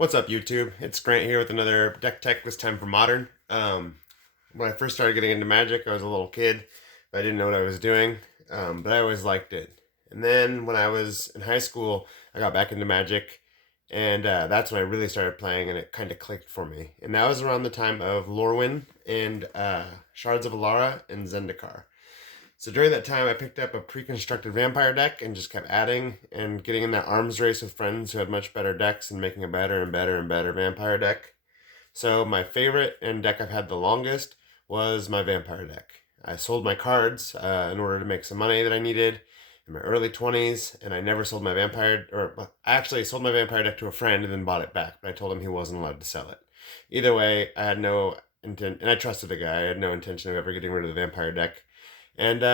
What's up, YouTube? It's Grant here with another deck tech, this time for Modern. When I first started getting into Magic, I was a little kid. I didn't know what I was doing, but I always liked it. And then when I was in high school, I got back into Magic, and that's when I really started playing, and it kind of clicked for me. And that was around the time of Lorwyn and Shards of Alara and Zendikar. So during that time, I picked up a pre-constructed vampire deck and just kept adding and getting in that arms race with friends who had much better decks and making a better and better and better vampire deck. So my favorite and deck I've had the longest was my vampire deck. I sold my cards in order to make some money that I needed in my early 20s, and I never sold my vampire, or I actually sold my vampire deck to a friend and then bought it back, but I told him he wasn't allowed to sell it. Either way, I had no intent, and I trusted the guy. I had no intention of ever getting rid of the vampire deck. And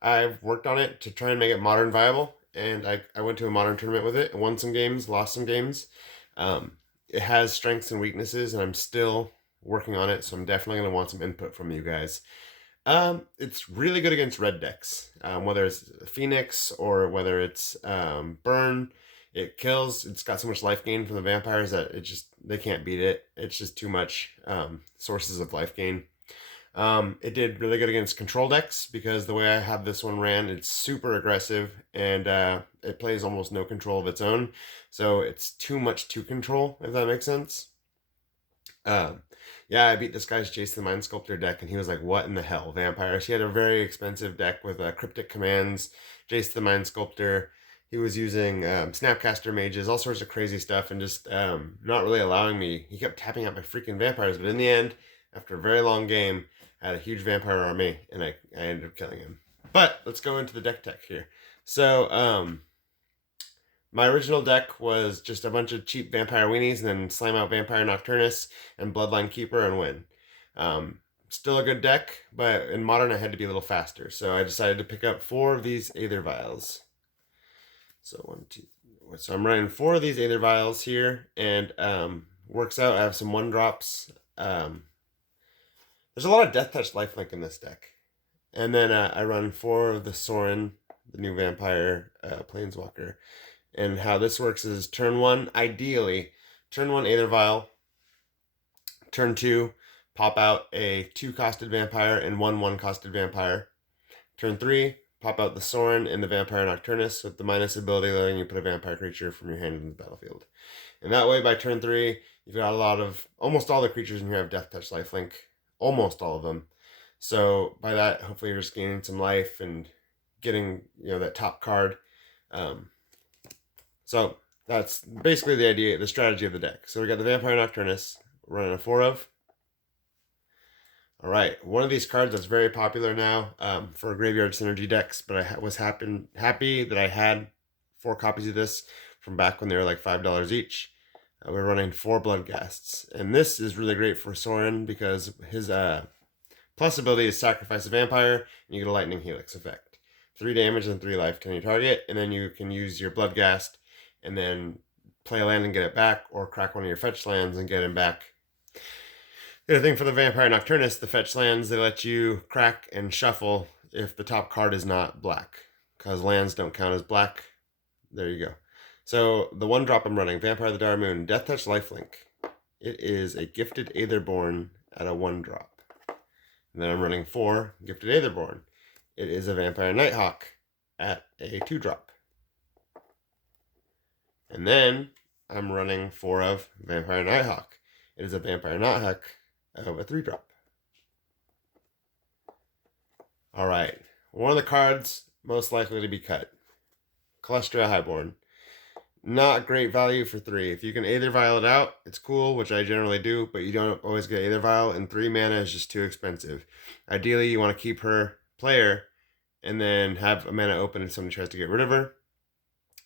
I've worked on it to try and make it modern viable. And I went to a modern tournament with it and won some games, lost some games. It has strengths and weaknesses, and I'm still working on it. So I'm definitely going to want some input from you guys. It's really good against red decks, whether it's Phoenix or whether it's Burn. It kills. It's got so much life gain from the vampires that they can't beat it. It's just too much sources of life gain. It did really good against control decks because the way I have this one ran, it's super aggressive and it plays almost no control of its own. So it's too much to control, if that makes sense. Yeah, I beat this guy's Jace the Mind Sculptor deck and he was like, what in the hell, vampires? He had a very expensive deck with cryptic commands, Jace the Mind Sculptor. He was using Snapcaster mages, all sorts of crazy stuff, and just not really allowing me. He kept tapping out my freaking vampires, but in the end, after a very long game, I had a huge vampire army, and I ended up killing him. But let's go into the deck tech here. So, my original deck was just a bunch of cheap vampire weenies, and then slam out Vampire Nocturnus and Bloodline Keeper and win. Still a good deck, but in Modern I had to be a little faster, so I decided to pick up 4 of these Aether Vials. So 1, 2, so I'm running 4 of these Aether Vials here, and works out. I have some 1-drops. There's a lot of Death Touch Lifelink in this deck. And then I run 4 of the Sorin, the new vampire planeswalker. And how this works is turn 1, ideally, turn 1 Aether Vial. Turn 2, pop out a 2-costed vampire and 1/1-costed vampire. Turn 3, pop out the Sorin and the Vampire Nocturnus with the minus ability letting you put a vampire creature from your hand into the battlefield. And that way, by turn 3, you've got almost all the creatures in here have Death Touch Lifelink. Almost all of them. So by that, hopefully you're just gaining some life and getting, that top card. So that's basically the idea, the strategy of the deck. So we got the Vampire Nocturnus, running a 4 of. All right, one of these cards that's very popular now for graveyard synergy decks, but I was happy that I had 4 copies of this from back when they were like $5 each. We're running 4 Bloodghasts, and this is really great for Sorin because his plus ability is sacrifice a vampire, and you get a Lightning Helix effect. 3 damage and 3 life to any target, and then you can use your Bloodghast and then play a land and get it back, or crack one of your fetch lands and get him back. The other thing for the Vampire Nocturnus, the fetch lands, they let you crack and shuffle if the top card is not black, because lands don't count as black. There you go. So the 1-drop I'm running, Vampire of the Dark Moon, Death Touch Lifelink. It is a Gifted Aetherborn at a 1-drop. And then I'm running 4 Gifted Aetherborn. It is a Vampire Nighthawk at a 2-drop. And then I'm running 4 of Vampire Nighthawk. It is a Vampire Nighthawk of a 3-drop. Alright, one of the cards most likely to be cut. Celestial Highborn. Not great value for 3. If you can Aether Vial it out, it's cool, which I generally do, but you don't always get Aether Vial, and 3 mana is just too expensive. Ideally, you want to keep her player, and then have a mana open if somebody tries to get rid of her.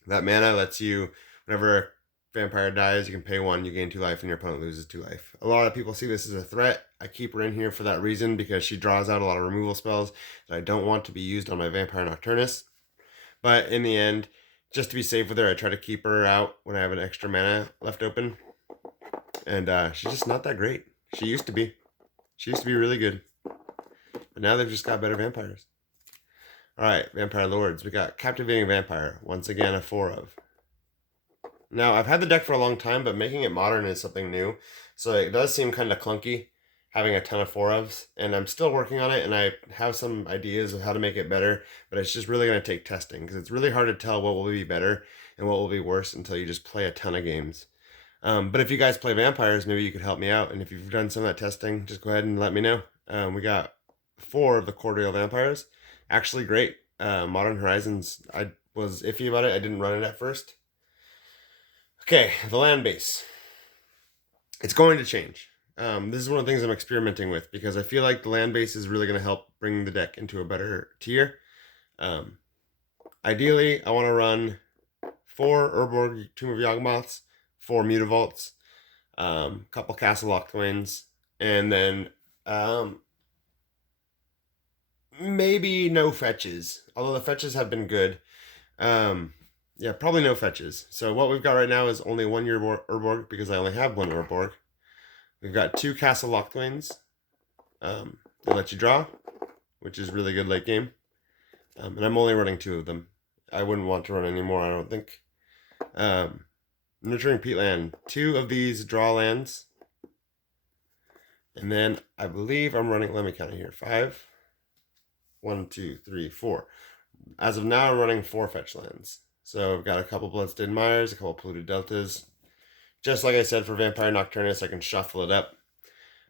That mana lets you, whenever vampire dies, you can pay 1, you gain 2 life, and your opponent loses 2 life. A lot of people see this as a threat. I keep her in here for that reason, because she draws out a lot of removal spells that I don't want to be used on my Vampire Nocturnus. But in the end, just to be safe with her, I try to keep her out when I have an extra mana left open. And she's just not that great. She used to be. She used to be really good. But now they've just got better vampires. Alright, Vampire Lords. We got Captivating Vampire. Once again, a 4 of. Now, I've had the deck for a long time, but making it modern is something new. So it does seem kind of clunky having a ton of 4-ofs, and I'm still working on it, and I have some ideas of how to make it better, but it's just really going to take testing because it's really hard to tell what will be better and what will be worse until you just play a ton of games. But if you guys play vampires, maybe you could help me out, and if you've done some of that testing, just go ahead and let me know. We got 4 of the cordial vampires. Actually, great. Modern Horizons, I was iffy about it. I didn't run it at first. Okay, the land base. It's going to change. This is one of the things I'm experimenting with because I feel like the land base is really going to help bring the deck into a better tier. Ideally, I want to run 4 Urborg Tomb of Yawgmoths, 4 Mutavaults, couple Castle Locthwains, and then maybe no fetches. Although the fetches have been good. Yeah, probably no fetches. So what we've got right now is only 1 Urborg because I only have 1 Urborg. We've got 2 Castle Locthwains. They let you draw, which is really good late game. And I'm only running 2 of them. I wouldn't want to run any more, I don't think. Nurturing Peatland. 2 of these draw lands. And then I believe I'm running, let me count it here, 5. 1, 2, 3, 4. As of now, I'm running 4 fetch lands. So I've got a couple Bloodstained Mires, a couple Polluted Deltas. Just like I said for Vampire Nocturnus, I can shuffle it up.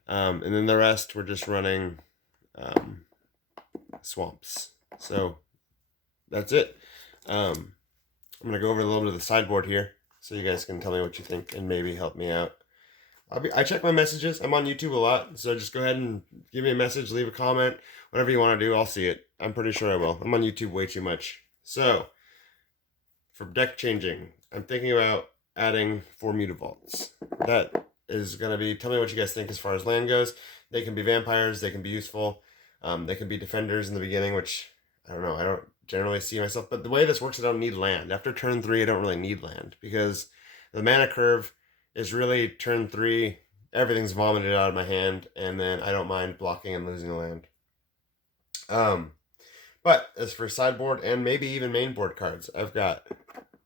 And then the rest, we're just running swamps. So that's it. I'm going to go over a little bit of the sideboard here so you guys can tell me what you think and maybe help me out. I check my messages. I'm on YouTube a lot, so just go ahead and give me a message, leave a comment, whatever you want to do. I'll see it. I'm pretty sure I will. I'm on YouTube way too much. So, for deck changing, I'm thinking about adding 4 Mutavaults. That is going to be, tell me what you guys think as far as land goes. They can be vampires, they can be useful, they can be defenders in the beginning, which, I don't know, I don't generally see myself, but the way this works, I don't need land. After turn 3, I don't really need land, because the mana curve is really turn 3, everything's vomited out of my hand, and then I don't mind blocking and losing a land. But as for sideboard and maybe even main board cards, I've got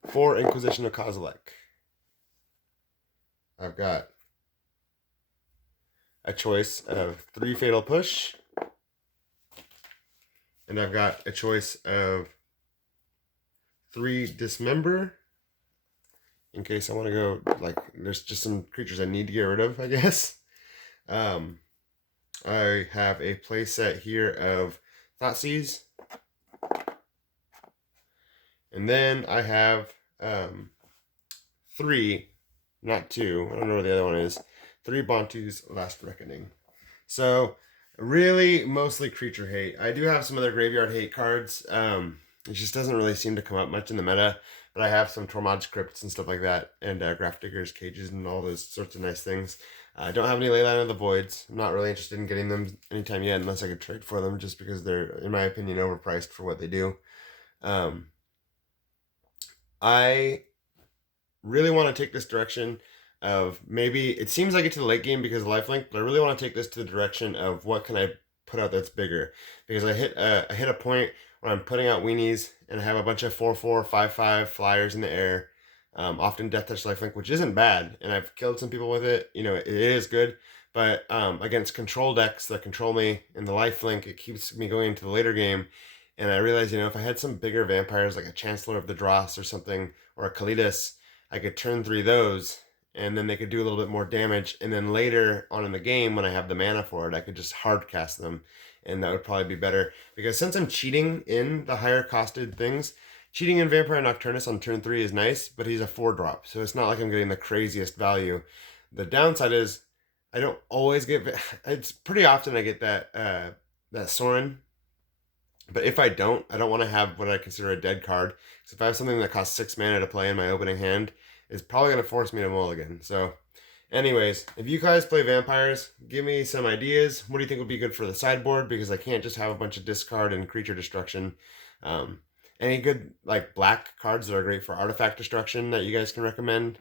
4 Inquisition of Kozilek. I've got a choice of 3 Fatal Push, and I've got a choice of 3 Dismember, in case I want to go, like, there's just some creatures I need to get rid of, I guess. I have a play set here of Thoughtseize. And then I have 3, not 2, I don't know where the other one is, 3 Bantu's Last Reckoning. So, really, mostly creature hate. I do have some other graveyard hate cards. It just doesn't really seem to come up much in the meta. But I have some Tormod's Crypts and stuff like that, and Grafdigger's Cages and all those sorts of nice things. I don't have any Leyline of the Voids. I'm not really interested in getting them anytime yet, unless I could trade for them, just because they're, in my opinion, overpriced for what they do. I really want to take this direction of maybe, it seems I get to the late game because of lifelink, but I really want to take this to the direction of what can I put out that's bigger. Because I hit a point where I'm putting out weenies and I have a bunch of 4/4, 5/5 flyers in the air, often Death Touch lifelink, which isn't bad, and I've killed some people with it. You know, it is good, but against control decks that control me in the lifelink, it keeps me going into the later game. And I realized, you know, if I had some bigger vampires like a Chancellor of the Dross or something, or a Kalidas, I could turn 3 those, and then they could do a little bit more damage. And then later on in the game, when I have the mana for it, I could just hard cast them, and that would probably be better. Because since I'm cheating in the higher costed things, cheating in Vampire Nocturnus on turn 3 is nice, but he's a 4-drop, so it's not like I'm getting the craziest value. The downside is I don't always get, it's pretty often I get that Sorin. But if I don't want to have what I consider a dead card. So if I have something that costs 6 mana to play in my opening hand, it's probably going to force me to mulligan. So anyways, if you guys play vampires, give me some ideas. What do you think would be good for the sideboard? Because I can't just have a bunch of discard and creature destruction. Any good like black cards that are great for artifact destruction that you guys can recommend?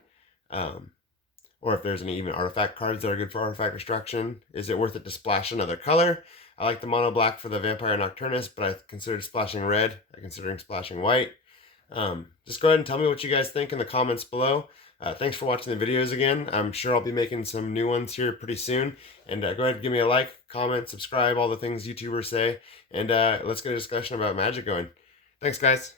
Or if there's any even artifact cards that are good for artifact destruction. Is it worth it to splash another color? I like the mono black for the Vampire Nocturnus, but I considered splashing red. I'm considering splashing white. Just go ahead and tell me what you guys think in the comments below. Thanks for watching the videos again. I'm sure I'll be making some new ones here pretty soon. And go ahead and give me a like, comment, subscribe, all the things YouTubers say. And let's get a discussion about magic going. Thanks, guys.